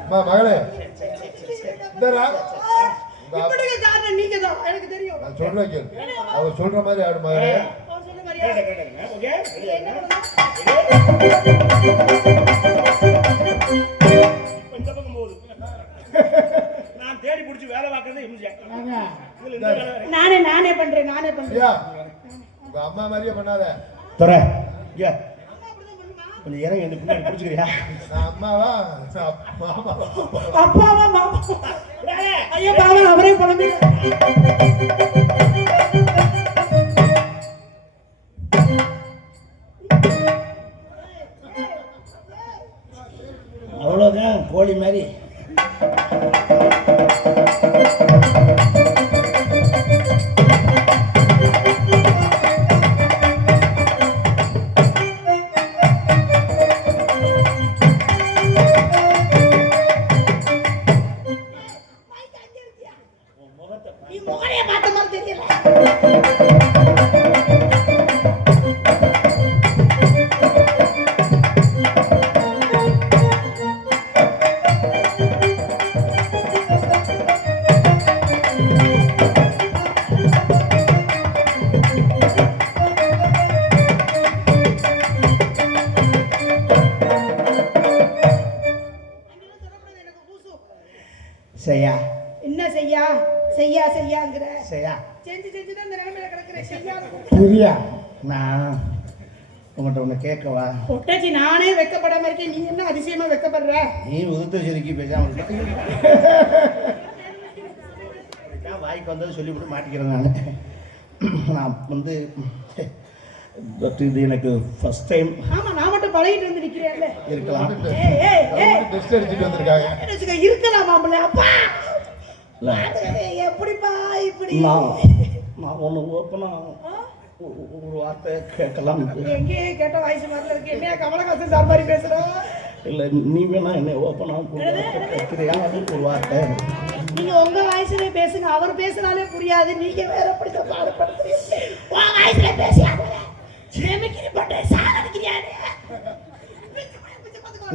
அம்மா மகளே இந்தரா இப்படிங்க காரணம் நீங்க தான் எனக்கு தெரியும். நான் சொல்றேன் கேளு. அவர் சொல்ற மாதிரி ஆடு மகளே. அவர் சொன்ன மாதிரியா? ஓகே என்ன பண்ணணும்? இப்ப இந்த பக்கம் போகுது. நான் தேடி பிடிச்சி வேலை பார்க்கறதே இம்சை. இதுல இந்த வேலை வேற. நானே பண்றேன். ஐயா உங்க அம்மா மாதிரியே பண்ணாத. தர ஐயா கொஞ்சம் இறங்கி வந்து பின்னாடி பிடிச்சிக்கிறியா? நான் அம்மாவா மாமா அப்பாவா மாமா ஐயா பாவா அவரே குழந்தை. அவ்வளோதான் கோழி மாதிரி. நீ முகரைய பார்த்த மாதிரி தெரியல. செய்யா என்ன செய்யாங்கிற செய்யா செஞ்சு தான் இந்த நிலைமையில கிடக்குறேன். செய்யாத புரியா? நான் உங்கள்கிட்ட ஒன்று கேட்கவா? பொட்டாச்சி நானே வெக்கப்படாம இருக்கேன். நீ என்ன அதிசயமா வெக்கப்படுற? நீ உதுத்த செதுக்கி பேசாம வாய்க்கு வந்தது சொல்லிவிட்டு மாட்டிக்கிறேன். நான் வந்து இது எனக்கு ஃபர்ஸ்ட் டைம். ஆமா நான் மட்டும் பழகிட்டு வந்து நிக்கிறேன்ல. இருக்கலாம். டெஸ்ட் அடிச்சுட்டு வந்திருக்காங்க. இருக்கலாம் மாப்பிள்ள. அப்பா இல்லை எப்படிப்பா இப்படி? நான் ஒன்று ஓப்பனாக ஒரு வார்த்தை கேட்கலாம். எங்கேயே கேட்ட வாய்ஸ் மாதிரில இருக்கு. என்ன கமலஹாசன் சார் மாதிரி பேசுறோம்? இல்லை நீ வேணா என்ன ஓப்பனாக கேட்குறியா? ஒரு வார்த்தை நீங்க உங்க வாய்ஸ்ல பேசுங்க. அவர் பேசினாலே புரியாது. நீங்க வேற எப்படி பாடுபடுத்துறீங்க? உங்க வாய்ஸ்ல பேசியாங்க. சேமிக்கிரி பண்ற சாகடிக்கிறியானே.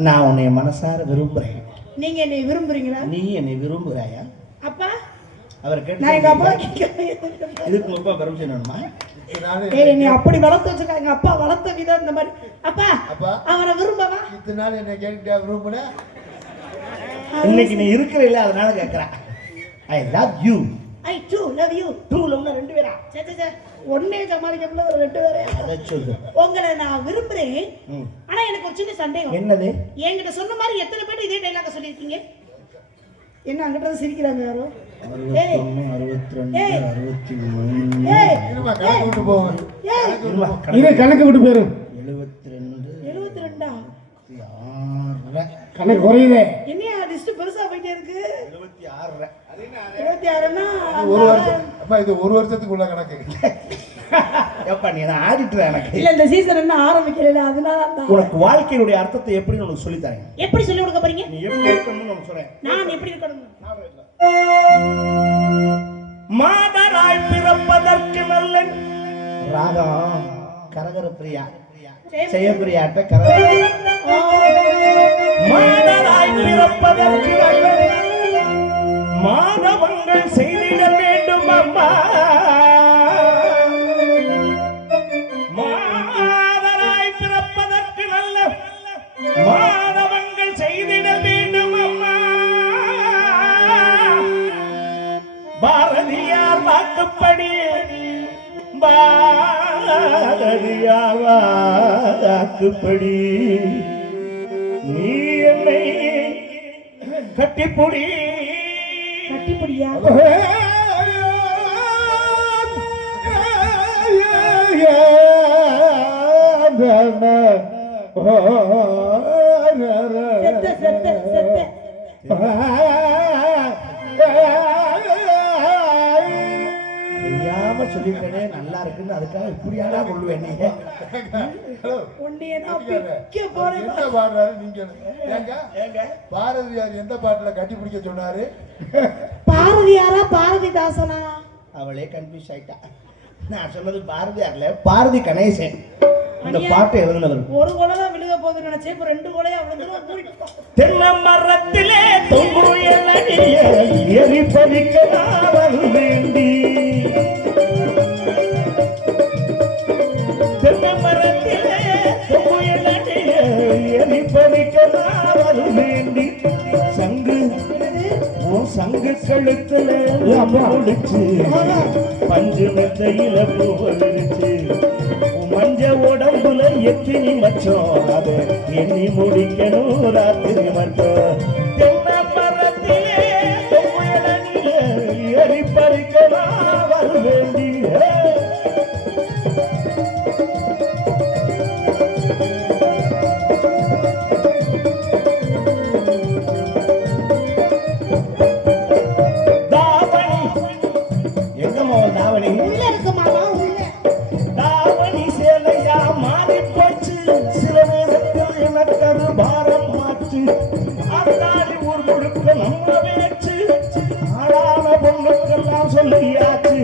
நான் உன்னை மனசார விரும்புகிறேன். நீங்க என்னை விரும்புறீங்களா? நீ என்னை விரும்புகிறாயா? அப்பா அவர் நான் எங்க அப்பா கேட்டு இதுக்கு முப்பா பெர்மிஷன் வேணுமா? ஏய் நீ அப்படி வளர்த்து வச்சிருக்க. எங்க அப்பா வளர்த்த விதம் இந்த மாதிரி. அப்பா அப்பா அவரை விரும்பவா? இத்தனை நாள் என்ன கேட்டுட்டா விரும்புன? இன்னைக்கு நீ இருக்கிற இல்ல அதனால கேட்கறேன். I love you. I too love you. Too லவ்னா ரெண்டு பேரா? சே ஒண்ணே சமாளிக்க முடியல ஒரு ரெண்டு பேரே. அத சொல்லு. உங்களை நான் விரும்புறேன். ஆனா எனக்கு ஒரு சின்ன சந்தேகம். என்னது? என்கிட்ட சொன்ன மாதிரி எத்தனை பேர் இதே டைலாக சொல்லிருக்கீங்க? என்ன அங்கிட்ட சிரிக்கிறாங்க யாரோ? 61 62 63 இருமா கணக்கு விட்டு போவோம். இது கணக்கு விட்டு போயிரும். 72 6 கணக்கு குறையுதே. என்னையா லிஸ்ட் பெருசா போயிட்டே இருக்கு. 76 26ன்னா ஒரு வருஷம் அம்மா இது ஒரு வருஷத்துக்கு உள்ள கணக்கு. ஏப்பா நீ நான் ஆடிட்டற எனக்கு. இல்ல இந்த சீசன் என்ன ஆரம்பிக்கல அதனால தான். உனக்கு வாழ்க்கையுடைய அர்த்தத்தை எப்படி உனக்கு சொல்லி தரேன். எப்படி சொல்லி கொடுக்க போறீங்க? நீ எப்படி இருக்கணும்னு நான் சொல்றேன். நான் எப்படி இருக்கணும்? மாதராய் பிறப்பதற்கு நல்ல ராகம் கரகர பிரியா செய்யப்பிரியாட்ட கரகர. மாதராய் பிறப்பதற்கு நல்ல மாதவங்கள் செய்திட வேண்டும் அம்மா. மாதராய் பிறப்பதற்கு நல்ல மாதவங்கள் செய்திட வேண்டும் அம்மா. பாரதியார் வாக்குப்படி பாரதியார் சாக்குப்படி நீ என்னை கட்டிப்புடி கட்டிப்படியா செத்த செத்த செத்த தெரியாம சொல்லிட்டே நல்லா இருக்குன்னு அதுக்காக இப்படியாடா கொள்ளுவேன் நீங்க உன்னையதான் பிக்க போறேன். என்ன பாடுறாரு நீங்க? ஏங்க பாரதியார் எந்த பாட்டுல கட்டி பிடிக்க சொன்னாரு? பாரதியாரா பாரதிதாசனா? அவளே கன்ஃபியூஸ் ஆயிட்டா. நான் சொன்னது பாரதியார்ல பாரதி கணேசன் இந்த பாட்டு எழுதினவர். ஒரு கொலைதான் விழுக போகுது நினைச்சேன், இப்ப 2 கொலையா விழுந்துரும். தென்னை மரத்திலே தொங்குயலடிய எரிபறிக்க நாவல் வேண்டி தென்னை மரத்திலே தொங்குயலடிய எரிபறிக்க நாவல் வேண்டி சங்கு சங்கு கழுத்துல முடிச்சு பஞ்சு மெத்தையில பூவடிச்சு மஞ்ச உடம்புல எத்தினி மச்சம் அதை எண்ணி முடிக்கணும் ராத்திரி மட்டும் தென்னை மரத்திலே எரிபறிக்கலாம் வர வேண்டிய சொல்லியாச்சு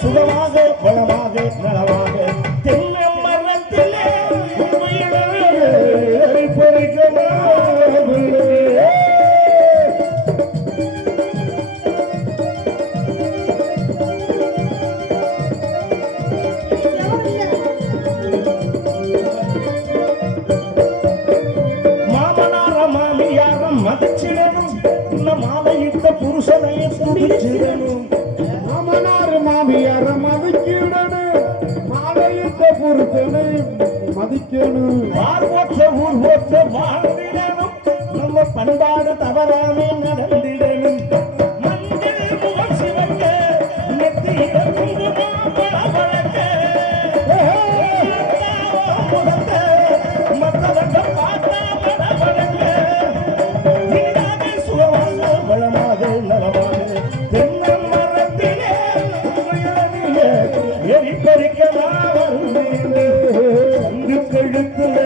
சுகமாக பலமாக நலமாக தென்னை மரத்திலே மாலையிட்ட புருஷனை துதிச்சிடணும். மாமனார் மாமியார மதிக்கிடணும், மாலையிட்ட புருஷனை மதிக்கணும். வார் போற்ற ஊர் போற்ற வாழ்ந்திடணும், நம்ம பண்பாடு தவறாமே நடந்திடணும். மஞ்சள் முகம் சிவக்க நெத்தியில குங்குமம் வளவளக்க முகத்தை மற்றவங்க பார்த்தா வளவளக்க வளமாக நலமாக தென்னை மரத்திலே எரிபறிக்கலாம் சங்கு கழுத்துல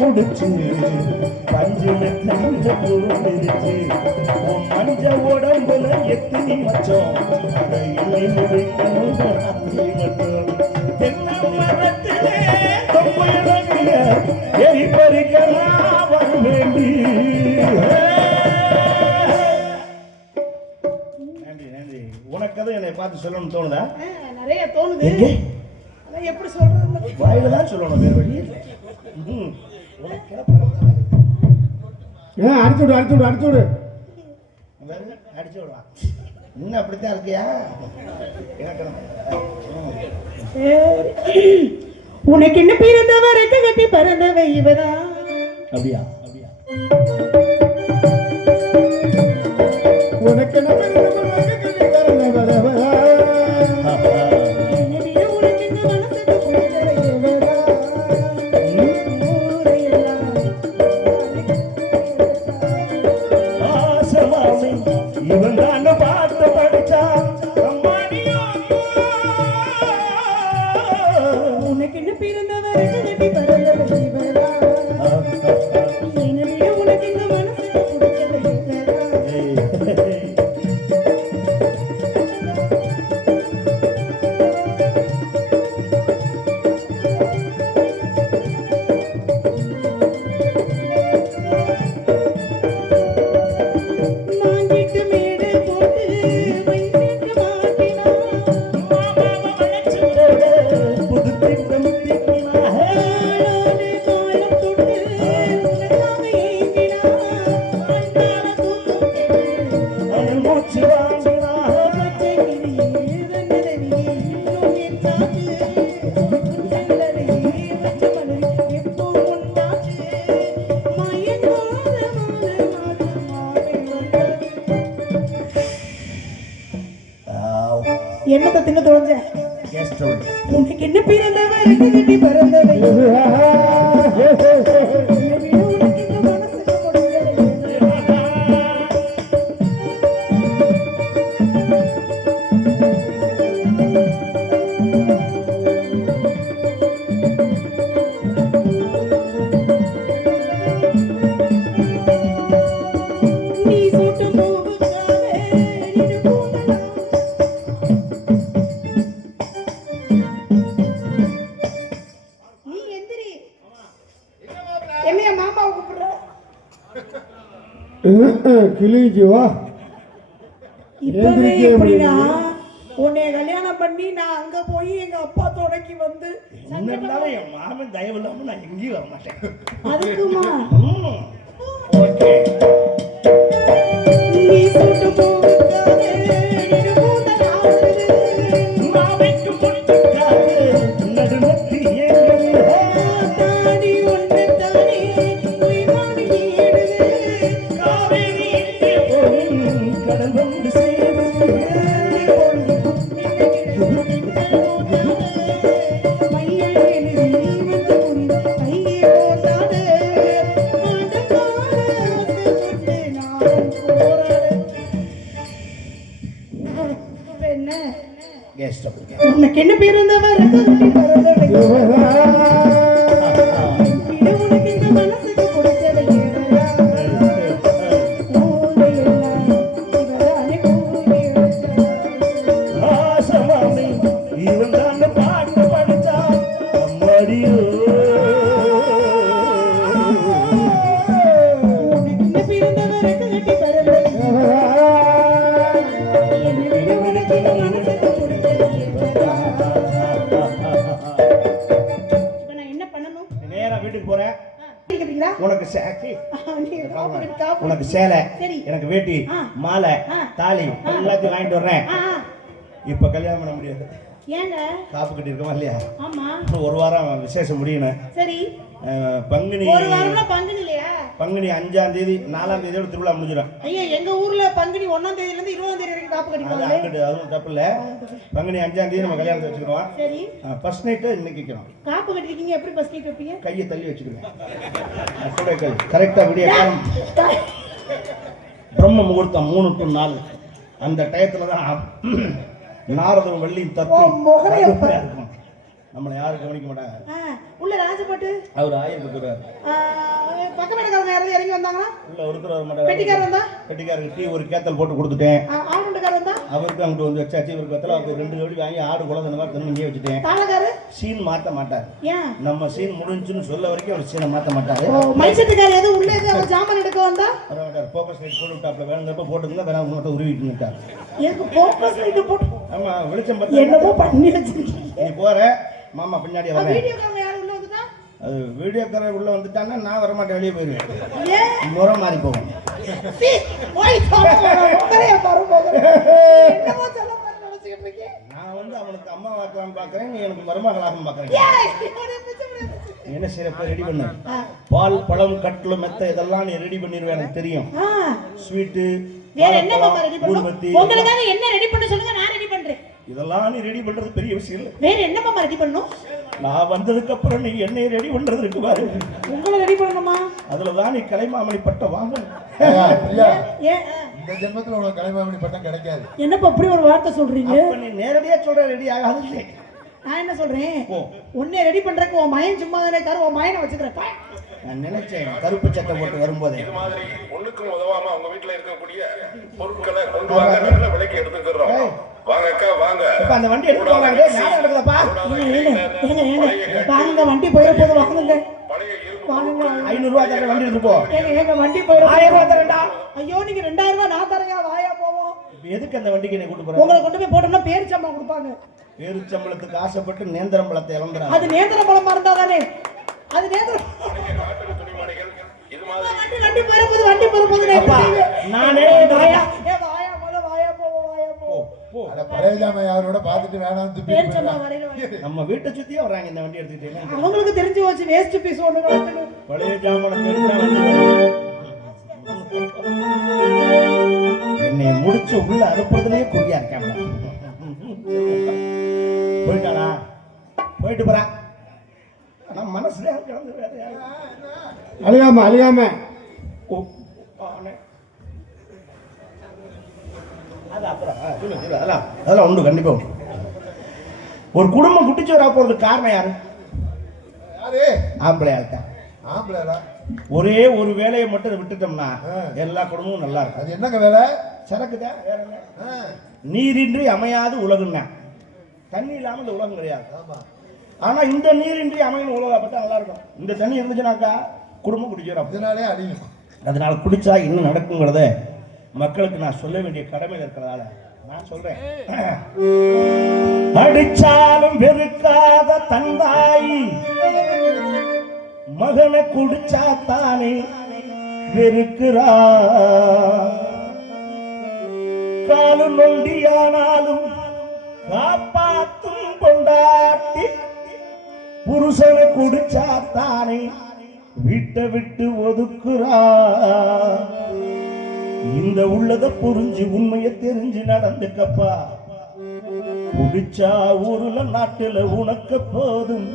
முடிச்சு பஞ்சு மெத்திச்சு மஞ்ச உடம்புல எத்தினி மச்சம் அதை எண்ணி முடிக்கணும் ராத்திரி மட்டும் தென்னை மரத்திலே எரிபறிக்கலாம் வர வேண்டி. உனக்கதை என்னை பார்த்து சொல்லணும்னு தோணுதா? நிறைய தோணுது. அதான் எப்படி சொல்றது? வாயில தான் சொல்லணும், வேற வழி. அடிச்சு விடு அடிச்சு விடு அடிச்சு விடு அடிச்சு விடுவான். இன்னும் அப்படித்தான் இருக்கியா? உனக்கு என்ன பிறந்தவ ரெக்க கட்டி பறந்தவ இவதா? அப்படியா? உனக்கு என்ன இவன் தான் பார்த்து படிச்சா உனக்கு என்ன பிறந்தவ ரெக்க கட்டி பறந்தவ இவதா? உனக்கு என்ன மனசுக்கு பிடிச்சவ என்னத்தை தின்னு தொலைஞ்ச? Guest house. உனக்கு என்ன பிறந்தவ ரெண்டு கட்டி பிறந்தவை உனக்கு இந்த மனசுக்கு முடிஞ்சவை நீ சூட்டும் பூவுக்காக இரு பூந்தலாம். நீ எந்திரி. என்னைய மாமாவை கூப்பிடுற? கிளிஜி வா. இப்பவே எப்படின்னா உன்னை கல்யாணம் பண்ணி நான் அங்க போய் எங்க அப்பா தொடக்கி வந்து என்ன இருந்தாலும் என் மாமன் தயவு இல்லாம நான் எங்கேயும் வர மாட்டேன். அதுக்குமா ஓகே. நீ சுட்டு போகாத இரு பூந்தலாம். மாமைக்கு முடிச்சுக்காது நடுநத்தி ஏங்குது. தாடி ஒன்று தானே உயிராடி ஏடுது. காவேரி இங்கே போகும் கடல் வந்து சேரும். Guest house. உனக்கு என்ன பேர் இருந்தவர் உனக்கு இந்த மனசுக்கு பிடிச்சதை ஆசமாமி இவன் தான் பாட்டு படிச்சா அம்மாடியோ. நேரா வீட்டுக்கு போறேன். உனக்கு உனக்கு சேலை, எனக்கு வேட்டி, மாலை, தாலி எல்லாத்தையும் வாங்கிட்டு வர்றேன். இப்ப கல்யாணம் பண்ண முடியாது. ஏங்க காப்பு கட்டி இருக்கமா இல்லையா? ஆமா இன்னும் ஒரு வாரம் விசேஷம் முடியணும். சரி பங்குனி ஒரு வாரம்னா பங்குனி இல்லையா? பங்குனி 5ஆம் தேதி 4ஆம் தேதியோட திருவிழா முடிஞ்சிடும். ஐயா எங்க ஊர்ல பங்குனி 1ஆம் தேதியில இருந்து 20ஆம் தேதி வரைக்கும் காப்பு அது கட்டிக்குவாங்க. அங்கிட்டு அதுவும் தப்பு இல்ல. பங்குனி 5ஆம் தேதி நம்ம கல்யாணத்தை வச்சுக்கிறோம். சரி ஃபர்ஸ்ட் நைட்டு இன்னைக்கு வைக்கிறோம். காப்பு கட்டிருக்கீங்க, எப்படி ஃபர்ஸ்ட் நைட் வைப்பீங்க? கையை தள்ளி வச்சுக்கிறேன். கரெக்டா விடிய காலம் பிரம்ம முகூர்த்தம் 3 to 4 அந்த டயத்துல தான் நாரதம் வெள்ளியும் ஓ, முகரைய தத்துவம் பாரு. இருக்கும். நம்மளை யாரும் கவனிக்க மாட்டாங்க. உள்ள ராஜபாட்டு அவர் ஆயிரம் கொடுக்குறாரு. பக்கம் வீட்டுக்காரங்க யாராவது இறங்கி வந்தாங்களா? உள்ள ஒருத்தர் வர மாட்டாங்க. பெட்டிக்காரர் வந்தா? பெட்டிக்காரருக்கு டீ ஒரு கேத்தல் போட்டு கொடுத்துட்டேன். ஆளுண்டுக்காரர் வந்தா? அவருக்கு அங்கிட்டு வந்து வச்சாச்சு. இவருக்கு வெத்தலை அவருக்கு 2 கோடி வாங்கி ஆடு குழந்தை மாதிரி தண்ணி இங்கே வச்சுட்டேன். தாளக்காரு சீன் மாற்ற மாட்டார். ஏன்? நம்ம சீன் முடிஞ்சுன்னு சொல்ல வரைக்கும் அவர் சீனை மாற்ற மாட்டாரு. மைசெட்டுக்காரர் எதுவும் உள்ள எதுவும் அவர் ஜாமான் எடுக்க வந்தா? வர மாட்டார். ஃபோக்கஸ் லைட் போட்டு விட்டாப்ல வேணுங்கிறப்ப போட்டுங்க, வேணா மட்டும் உருவிட்டு நின்னுட்டார். எனக்கு ஃபோக்கஸ் லைட் போட்டு ஆமா வெளிச்சம் பார்த்து என்னமோ பண்ணி வச்சிருக்கீங்க. நீ போற மாமா பின்னாடி வரேன். வீடியோக்காரங்க யாரும் உள்ள வந்துட்டா? அது வீடியோக்காரர் உள்ள வந்துட்டான்னா நான் வர மாட்டேன், வெளியே போயிருவேன். ஏன்? முறை மாறி போகும். சீ, போய் சொல்லுங்க. முகரைய பாரு முகரைய. என்னமோ சொல்ல மாதிரி நினைச்சிட்டு இருக்கீங்க. நான் வந்து அவனுக்கு அம்மா வாக்கலாம் பாக்குறேன், நீ எனக்கு மருமகளாகவும் பாக்குறேன். ஏய், இவனை பிச்சை பிடி. என்ன சிறப்பு ரெடி பண்ணு. பால் பழம் கட்லு மெத்த இதெல்லாம் நீ ரெடி பண்ணிடுவேன், எனக்கு தெரியும். ஸ்வீட்டு வேற என்ன மாமா ரெடி பண்ணணும்? உங்களுக்காக என்ன ரெடி பண்ண சொல்லுங்க, நான் ரெடி பண்றேன். இதெல்லாம் நீ ரெடி பண்றது பெரிய விஷயம் இல்ல. வேற என்ன மாமா ரெடி பண்ணணும்? நான் வந்ததுக்கு அப்புறம் நீ என்னை ரெடி பண்றது இருக்கு பாரு, உங்களை ரெடி பண்ணணுமா? அதுலதான் நீ கலைமாமணி பட்டம் வாங்கணும். ஏன்? இந்த ஜென்மத்துல உனக்கு கலைமாமணி பட்டம் கிடைக்காது. என்னப்பா அப்படி ஒரு வார்த்தை சொல்றீங்க? அப்ப நீ நேரடியா சொல்ற ரெடி ஆகாது இல்லை. நான் என்ன சொல்றேன், ஓ. உன்னை ரெடி பண்றதுக்கு உன் மயன் சும்மா தானே இருக்காரு, உன் மயனை வச்சுக்கிறேன். நான் நினைச்சேன் கருப்பு சட்டை போட்டு வரும்போதே இது மாதிரி ஒண்ணுக்கும் உதவாம உங்க வீட்டுல இருக்கக்கூடிய பொருட்களை கொண்டு வாங்க, நல்ல விலைக்கு எடுத்துக்கிறோம். வாங்க அக்கா வாங்க. இப்ப அந்த வண்டி எடுத்து போறாங்க, ஞாபகம் இருக்குதாப்பா? வாங்க வண்டி போயிட போது வாங்குங்க. பழைய இரும்பு வாங்குங்க. 500 ரூபாய் தர வண்டி எடுத்து போ. ஏங்க வண்டி போயிட 1000 ரூபாய் தரேன்டா. ஐயோ நீங்க 2000 ரூபாய் நான் தரையா, வாயா போவோம். எதுக்கு அந்த வண்டிக்கு நீ கூட்டு போற? உங்களை கொண்டு போய் போட்டோம்னா பேர் சம்பளம் கொடுப்பாங்க. பேருச்சம்பளத்துக்கு ஆசைப்பட்டு நேந்திரம் பழத்தை இழந்துறாங்க. அது நேந்திர பழமா இருந்தா தானே, அது நேந்திர காட்டு துணிமணிகள் இது மாதிரி வண்டி போயிட போது அப்பா, நானே வாயா போவோம் வாயா போவோம். போ. அட பழைய ஜாமான் யாரோட பார்த்துட்டு வேணாம்னு துப்பி பேர் சம்பளம் வரையில நம்ம வீட்டை சுத்தியே வர்றாங்க இந்த வண்டி எடுத்துக்கிட்டே. அவங்களுக்கு தெரிஞ்சு போச்சு வேஸ்ட் பீஸ் ஒண்ணு கிடக்குது. பழைய ஜாமான் தெரிஞ்சா வந்து என்னை முடிச்சு உள்ள அனுப்புறதுலயே குறியா இருக்காங்க. போயிட்டாளா? போயிட்டு போறா. ஆனா மனசுல கிடந்து வேற அழுகாம அழுகாம அது அப்புறம் அதெல்லாம் உண்டு கண்டிப்பா உண்டு. ஒரு குடும்பம் குட்டிச்சோரா போறதுக்கு காரணம் யாரு? யாரு? ஆம்பளை ஆள்தான். ஆம்பளைடா. ஒரே ஒரு வேலையை மட்டும் விட்டுட்டோம்னா எல்லா குடும்பமும் நல்லா இருக்கும். அது என்னங்க வேலை? சரக்குதான் வேற என்ன? நீரின்றி அமையாது உலகுன்னா தண்ணி இல்லாம இந்த உலகம் கிடையாது. ஆமா. ஆனா இந்த நீரின்றி அமையும் உலகம் பார்த்தா நல்லா இருக்கும். இந்த தண்ணி இருந்துச்சுனாக்கா குடும்பம் குடிச்சோம். இதனாலே அழியும். அதனால குடிச்சா இன்னும் நடக்குங்கிறத மக்களுக்கு நான் சொல்ல வேண்டிய கடமையில் இருக்கிறதால நான் சொல்றேன். அடிச்சாலும் வெறுக்காத தந்தாய் மகனை குடிச்சா தானே வெறுக்கிறா. காலு நொண்டியானாலும் காப்பாத்தும் கொண்டாட்டி புருஷனை குடிச்சா தானே வீட்டை விட்டு ஒதுக்குறா. இந்த உள்ளத புரிஞ்சு உண்மையை தெரிஞ்சு நடந்துக்கப்பா. குடிச்சா ஊருல நாட்டுல உனக்கு போதும்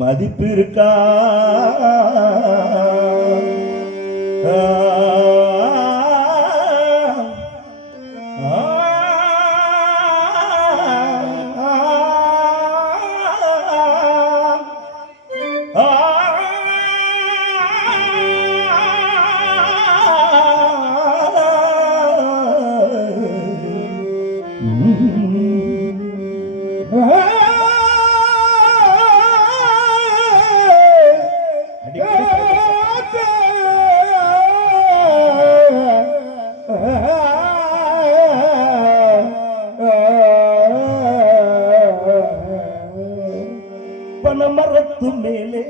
மதிப்பு இருக்கா. பனமரத்து மேலே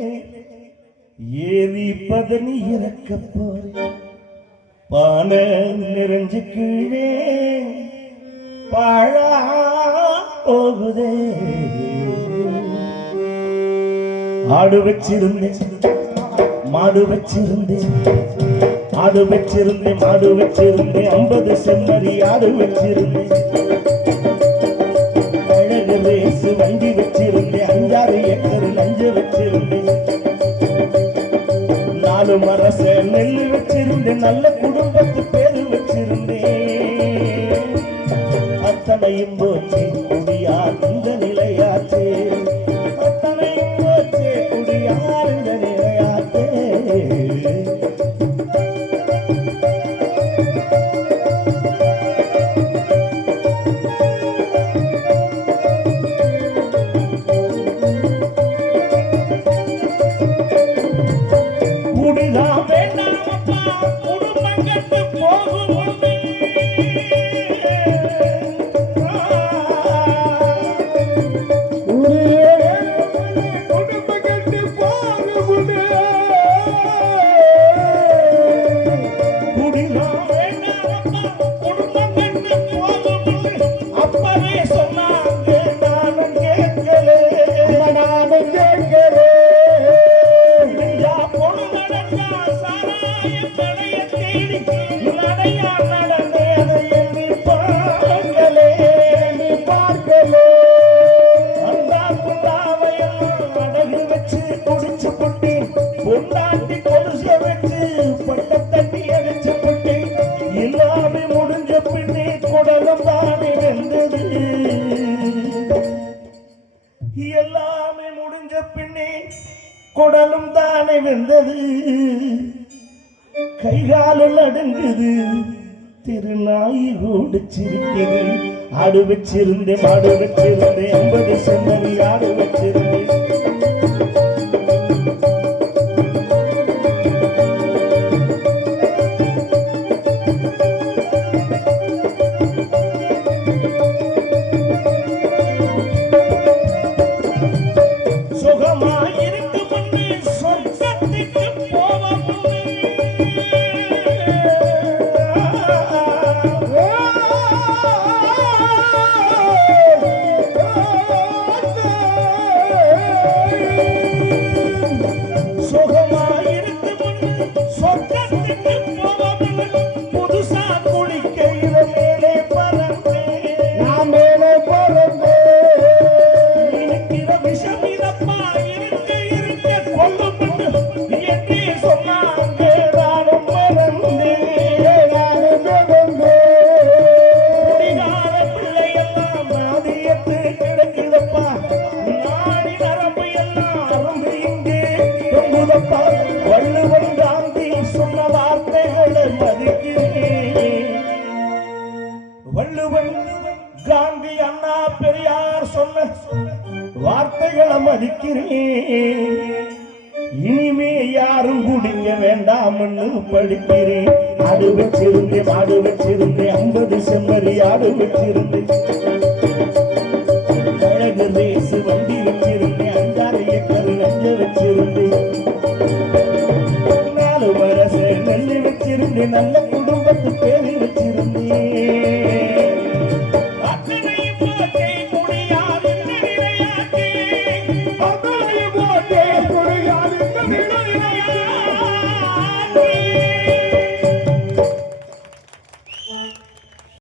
ஏறி பதனி இறக்க போறேன். பானை நிறைஞ்சு கீழே பாழா போகுதே. ஆடு வச்சிருந்தேன் மாடு வச்சிருந்தேன் ஆடு வச்சிருந்தேன் மாடு வச்சிருந்தேன் 50 செம்மறி ஆடு வச்சிருந்தேன். அழகு ரேசு வண்டி வச்சிருந்தேன் 5-6 ஏக்கர் லஞ்ச வச்சிருந்தேன். 4 மரச நெல் வச்சிருந்தேன் நல்ல குடும்பத்து பேரு வச்சிருந்தேன். அத்தனையும் போச்சு குடியார் இந்த நிலையாச்சு. அத்தனையும் போச்சு குடியார் இந்த நிலையாச்சு. குடிதான் வேண்டாமப்பா குடும்பம் கெட்டு போகும். அப்பவே சொன்னாங்க நானும் கேட்கலே. பொண்ணு நடந்தா சாராய கடையை தேடி நடையா நடந்ததை எண்ணி பார்க்கலே. அந்தா புல்லாவையெல்லாம் அடகு வச்சு குடிச்சு புட்டி பொண்டாட்டி கொலுச வச்சு பட்ட தண்ணி அடிச்சு புட்டி எல்லாமே முடிஞ்ச பின்னே குடலும் தானே வெந்தது. எல்லாமே முடிஞ்ச பின்னே குடலும் தானே வெந்தது. கைகால நடுங்குது திருநாயி கூடிச்சிருக்கிறது. ஆடு வச்சிருந்தேன் மாடு வச்சிருந்தேன் 50 செம்மறி ஆடு வச்சிருந்தேன். சுகமாயிருக்கு முன்னே சொர்க்கத்துக்கு போவோம். விட்டு போகாமல் புதுசா குளிக்கையில மேலே பறந்தேன் நான் மேலே பறந்தேன் இருக்கிற விஷம் இதப்பா இருக்க இருக்க கொல்லப்பட்டு என்றே சொன்னாங்க நானும் மறந்தேன் நானும் மறந்தேன் குடிகார பிள்ளையெல்லாம் நாதியத்து கிடக்குதப்பா நாடி நரம்பு எல்லாம் அறந்து இங்கே தொங்குதப்பா வள்ளுவன் காந்தி சொன்ன வார்த்தைகளை மதிக்கிறேன் வள்ளுவன் காந்தி அண்ணா பெரியார் சொன்ன வார்த்தைகளை மதிக்கிறேன் இனிமே யாரும் குடிக்க வேண்டாம்னு படிக்கிறேன் ஆடு வச்சிருந்தேன் 50 செம்மறி ஆடு வச்சிருந்தேன் அழகு ரேசு